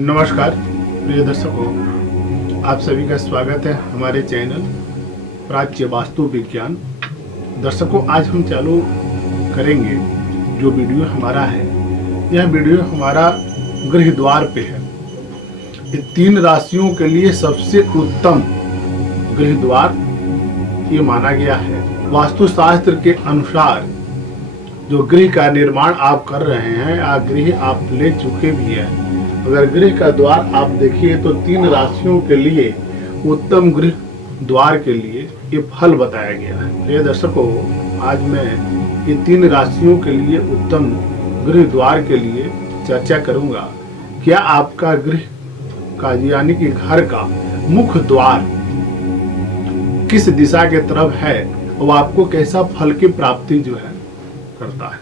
नमस्कार प्रिय दर्शकों, आप सभी का स्वागत है हमारे चैनल प्राच्य वास्तु विज्ञान। दर्शकों, आज हम चालू करेंगे जो वीडियो हमारा है, यह वीडियो हमारा गृह द्वार पे है। ये 3 राशियों के लिए सबसे उत्तम गृह द्वार ये माना गया है। वास्तुशास्त्र के अनुसार जो गृह का निर्माण आप कर रहे हैं या गृह आप ले चुके भी हैं, अगर गृह का द्वार आप देखिए तो 3 राशियों के लिए उत्तम गृह द्वार के लिए ये फल बताया गया है। प्रिय दर्शकों, आज मैं ये 3 राशियों के लिए उत्तम गृह द्वार के लिए चर्चा करूंगा। क्या आपका गृह का यानी कि घर का मुख्य द्वार किस दिशा के तरफ है और आपको कैसा फल की प्राप्ति जो है करता है।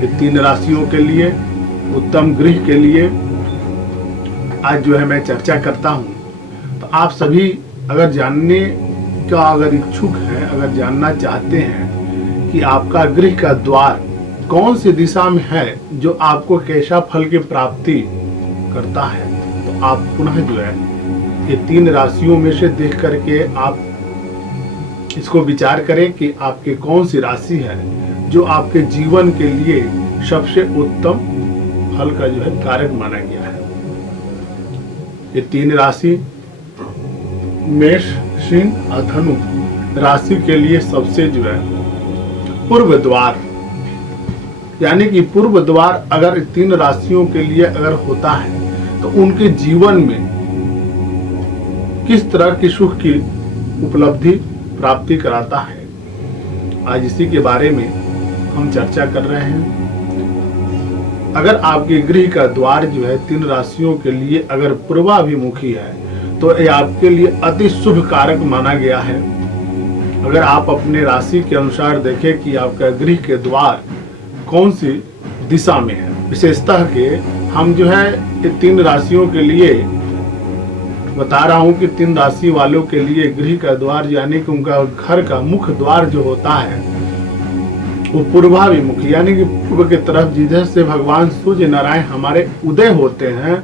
ये 3 राशियों के लिए उत्तम गृह के लिए आज जो है मैं चर्चा करता हूं। तो आप सभी अगर जानने का अगर इच्छुक है, अगर जानना चाहते हैं कि आपका गृह का द्वार कौन सी दिशा में है जो आपको कैसा फल की प्राप्ति करता है, तो आप पुनः जो है ये 3 राशियों में से देख करके आप इसको विचार करें कि आपके कौन सी राशि है जो आपके जीवन के लिए सबसे उत्तम फल का जो है कारक माना गया है। ये 3 राशि मेष, सिंह और धनु राशि के लिए सबसे जो है पूर्व द्वार, यानी कि पूर्व द्वार अगर 3 राशियों के लिए अगर होता है तो उनके जीवन में किस तरह की सुख की उपलब्धि प्राप्ति कराता है, आज इसी के बारे में हम चर्चा कर रहे हैं। अगर आपके गृह का द्वार जो है 3 राशियों के लिए अगर पूर्वाभिमुखी है तो ये आपके लिए अति शुभ कारक माना गया है। अगर आप अपने राशि के अनुसार देखें कि आपका गृह के द्वार कौन सी दिशा में है, विशेषतः के हम जो है ये 3 राशियों के लिए बता रहा हूं कि 3 राशि वालों के लिए गृह का द्वार यानी कि उनका घर का मुख्य द्वार जो होता है वो पूर्वाभिमुखी, यानी कि पूर्व की तरफ जिधर से भगवान सूर्य नारायण हमारे उदय होते हैं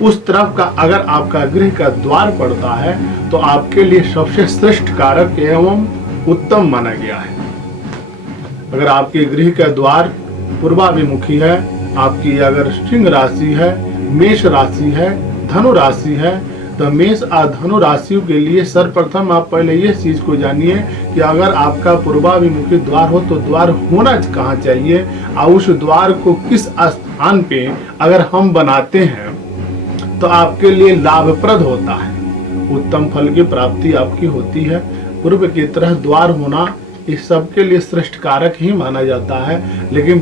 उस तरफ का अगर आपका गृह का द्वार पड़ता है तो आपके लिए सबसे श्रेष्ठ कारक एवं उत्तम माना गया है। अगर आपके गृह का द्वार पूर्वाभिमुखी है, आपकी अगर सिंह राशि है, मेष राशि है, धनु राशि है, तो मेष और धनु राशियों के लिए सर्वप्रथम आप पहले ये चीज को जानिए कि अगर आपका पूर्वाभिमुखी द्वार हो तो द्वार होना कहाँ चाहिए और उस द्वार को किस स्थान पे अगर हम बनाते हैं तो आपके लिए लाभप्रद होता है, उत्तम फल की प्राप्ति आपकी होती है। पूर्व की तरह द्वार होना इस सबके लिए श्रेष्ठ कारक ही माना जाता है, लेकिन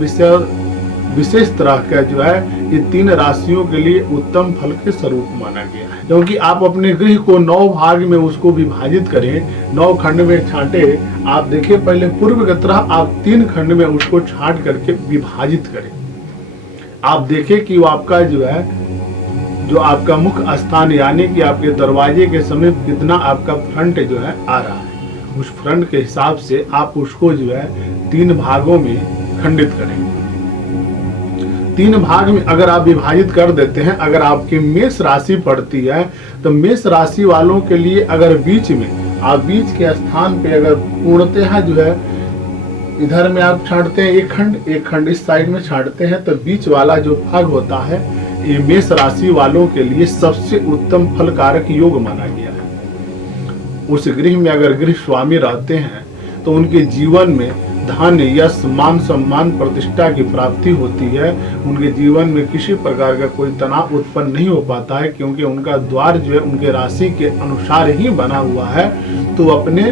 विशेष तरह का जो है ये 3 राशियों के लिए उत्तम फल के स्वरूप माना गया है। क्योंकि आप अपने गृह को 9 भाग में उसको विभाजित करें, 9 खंड में छांटे। आप देखिए पहले पूर्व की तरह आप 3 खंड में उसको छांट करके विभाजित करें। आप देखें कि वो आपका जो है जो आपका मुख्य स्थान यानी कि आपके दरवाजे के समीप कितना आपका फ्रंट जो है आ रहा है, उस फ्रंट के हिसाब से आप उसको जो है 3 भागों में खंडित करेंगे। 3 भाग में अगर आप विभाजित कर देते हैं, अगर आपकी मेष राशि पड़ती है तो मेष राशि वालों के लिए अगर बीच में आप बीच के स्थान पे अगर पूर्णतः जो है इधर में आप छांटते हैं एक खंड इस साइड में छांटते हैं तो बीच वाला जो भाग होता है ये मेष राशि वालों के लिए सबसे उत्तम फलकारक योग माना गया है। उस गृह में अगर गृह स्वामी रहते हैं तो उनके जीवन में धन, यश, मान सम्मान, प्रतिष्ठा की प्राप्ति होती है। उनके जीवन में किसी प्रकार का कोई तनाव उत्पन्न नहीं हो पाता है, क्योंकि उनका द्वार जो है उनके राशि के अनुसार ही बना हुआ है। तो अपने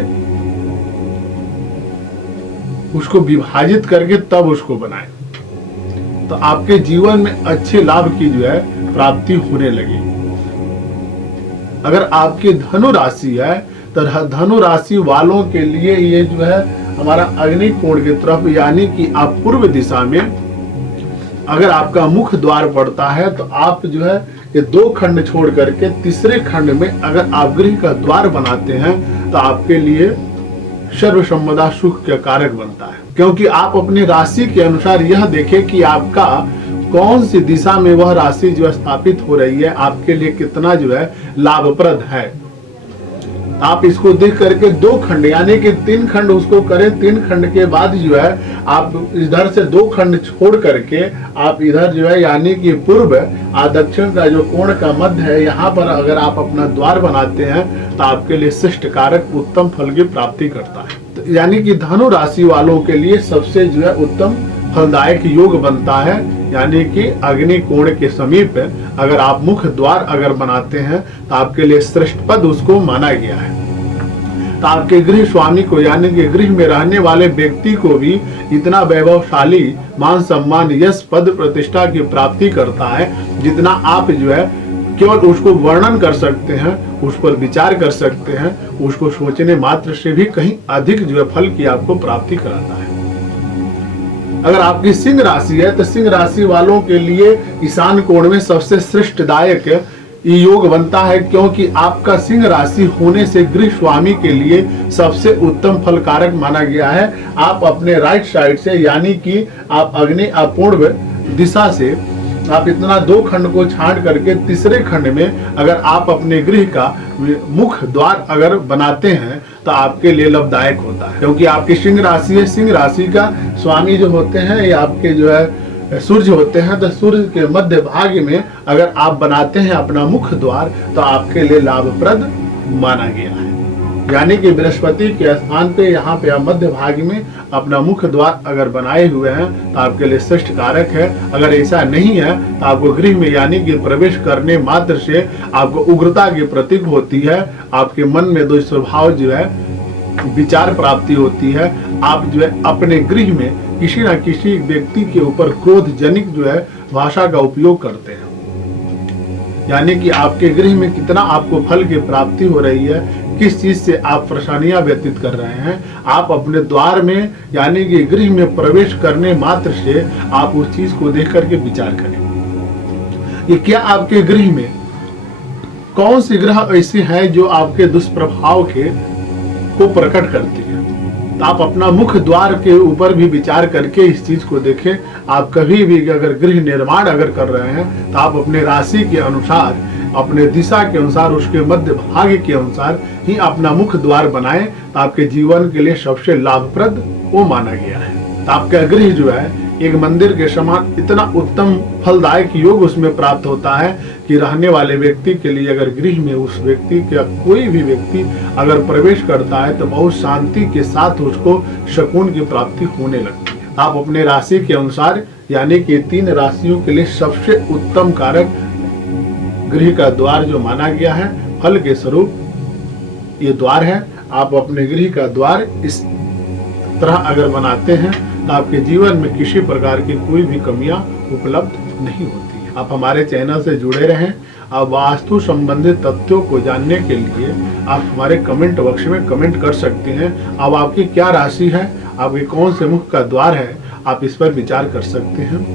उसको विभाजित करके तब उसको बनाए तो आपके जीवन में अच्छे लाभ की जो है प्राप्ति होने लगी। अगर आपकी धनु राशि है तो धनु राशि वालों के लिए ये जो है हमारा अग्नि कोण की तरफ यानी कि आप पूर्व दिशा में अगर आपका मुख्य द्वार पड़ता है तो आप जो है ये 2 खंड छोड़ करके तीसरे खंड में अगर आप गृह का द्वार बनाते हैं तो आपके लिए सर्वसम्मदा सुख का कारक बनता है। क्योंकि आप अपनी राशि के अनुसार यह देखें कि आपका कौन सी दिशा में वह राशि जो स्थापित हो रही है आपके लिए कितना जो है लाभप्रद है। आप इसको देख करके 2 खंड यानी कि 3 खंड उसको करें। 3 खंड के बाद जो है आप इधर से 2 खंड छोड़ करके आप इधर जो है यानी कि पूर्व दक्षिण का जो कोण का मध्य है, यहाँ पर अगर आप अपना द्वार बनाते हैं तो आपके लिए शिष्ट कारक उत्तम फल की प्राप्ति करता है। तो यानी कि धनु राशि वालों के लिए सबसे जो है उत्तम फलदायक योग बनता है, यानी कि अग्नि कोण के समीप अगर आप मुख्य द्वार अगर बनाते हैं तो आपके लिए श्रेष्ठ पद उसको माना गया है। तो आपके गृह स्वामी को यानी कि गृह में रहने वाले व्यक्ति को भी इतना वैभवशाली मान सम्मान यश पद प्रतिष्ठा की प्राप्ति करता है जितना आप जो है केवल उसको वर्णन कर सकते हैं, उस पर विचार कर सकते हैं, उसको सोचने मात्र से भी कहीं अधिक जो है फल की आपको प्राप्ति कराता है। अगर आपकी सिंह राशि है तो सिंह राशि वालों के लिए ईशान कोण में सबसे श्रेष्ठदायक योग बनता है, क्योंकि आपका सिंह राशि होने से गृह स्वामी के लिए सबसे उत्तम फलकारक माना गया है। आप अपने राइट साइड से यानी कि आप अग्नि पूर्व दिशा से आप इतना 2 खंड को छांट करके तीसरे खंड में अगर आप अपने गृह का मुख्य द्वार अगर बनाते हैं तो आपके लिए लाभदायक होता है, क्योंकि आपकी सिंह राशि है। सिंह राशि का स्वामी जो होते हैं ये आपके जो है सूर्य होते हैं। तो सूर्य के मध्य भाग में अगर आप बनाते हैं अपना मुख्य द्वार तो आपके लिए लाभप्रद माना गया है। यानी कि बृहस्पति के स्थान पे यहाँ पे आप मध्य भाग में अपना मुख्य द्वार अगर बनाए हुए हैं तो आपके लिए श्रेष्ठ कारक है। अगर ऐसा नहीं है तो आपको गृह में यानी कि प्रवेश करने मात्र से आपको उग्रता की प्रतीक होती है, आपके मन में दो स्वभाव जो है विचार प्राप्ति होती है। आप जो है अपने गृह में किसी न किसी व्यक्ति के ऊपर क्रोध जनित जो है भाषा का उपयोग करते हैं, यानी कि आपके गृह में कितना आपको फल की प्राप्ति हो रही है, किस चीज से आप परेशानियां व्यतीत कर रहे हैं। आप अपने द्वार में यानी कि गृह में प्रवेश करने मात्र से आप उस चीज को देख करके विचार करें। ये क्या आपके गृह में कौन सी ग्रह ऐसी है जो आपके दुष्प्रभाव को प्रकट करती है। तो आप अपना मुख्य द्वार के ऊपर भी विचार करके इस चीज को देखें। आप कभी भी अगर गृह निर्माण अगर कर रहे हैं तो आप अपने राशि के अनुसार, अपने दिशा के अनुसार, उसके मध्य भाग के अनुसार ही अपना मुख्य द्वार बनाएं तो आपके जीवन के लिए सबसे लाभप्रद वो माना गया है। तो आपका गृह जो है एक मंदिर के समान इतना उत्तम फलदायक योग उसमें प्राप्त होता है कि रहने वाले व्यक्ति के लिए अगर गृह में उस व्यक्ति का कोई भी व्यक्ति अगर प्रवेश करता है तो बहुत शांति के साथ उसको सुकून की प्राप्ति होने लगती है। आप अपने राशि के अनुसार यानी कि 3 राशियों के लिए सबसे उत्तम कारक गृह का द्वार जो माना गया है फल के स्वरूप ये द्वार है। आप अपने गृह का द्वार इस तरह अगर बनाते हैं तो आपके जीवन में किसी प्रकार की कोई भी कमियां उपलब्ध नहीं होती है। आप हमारे चैनल से जुड़े रहें। आप वास्तु संबंधित तथ्यों को जानने के लिए आप हमारे कमेंट बॉक्स में कमेंट कर सकते हैं। अब आपकी क्या राशि है, आपके कौन से मुख का द्वार है, आप इस पर विचार कर सकते हैं।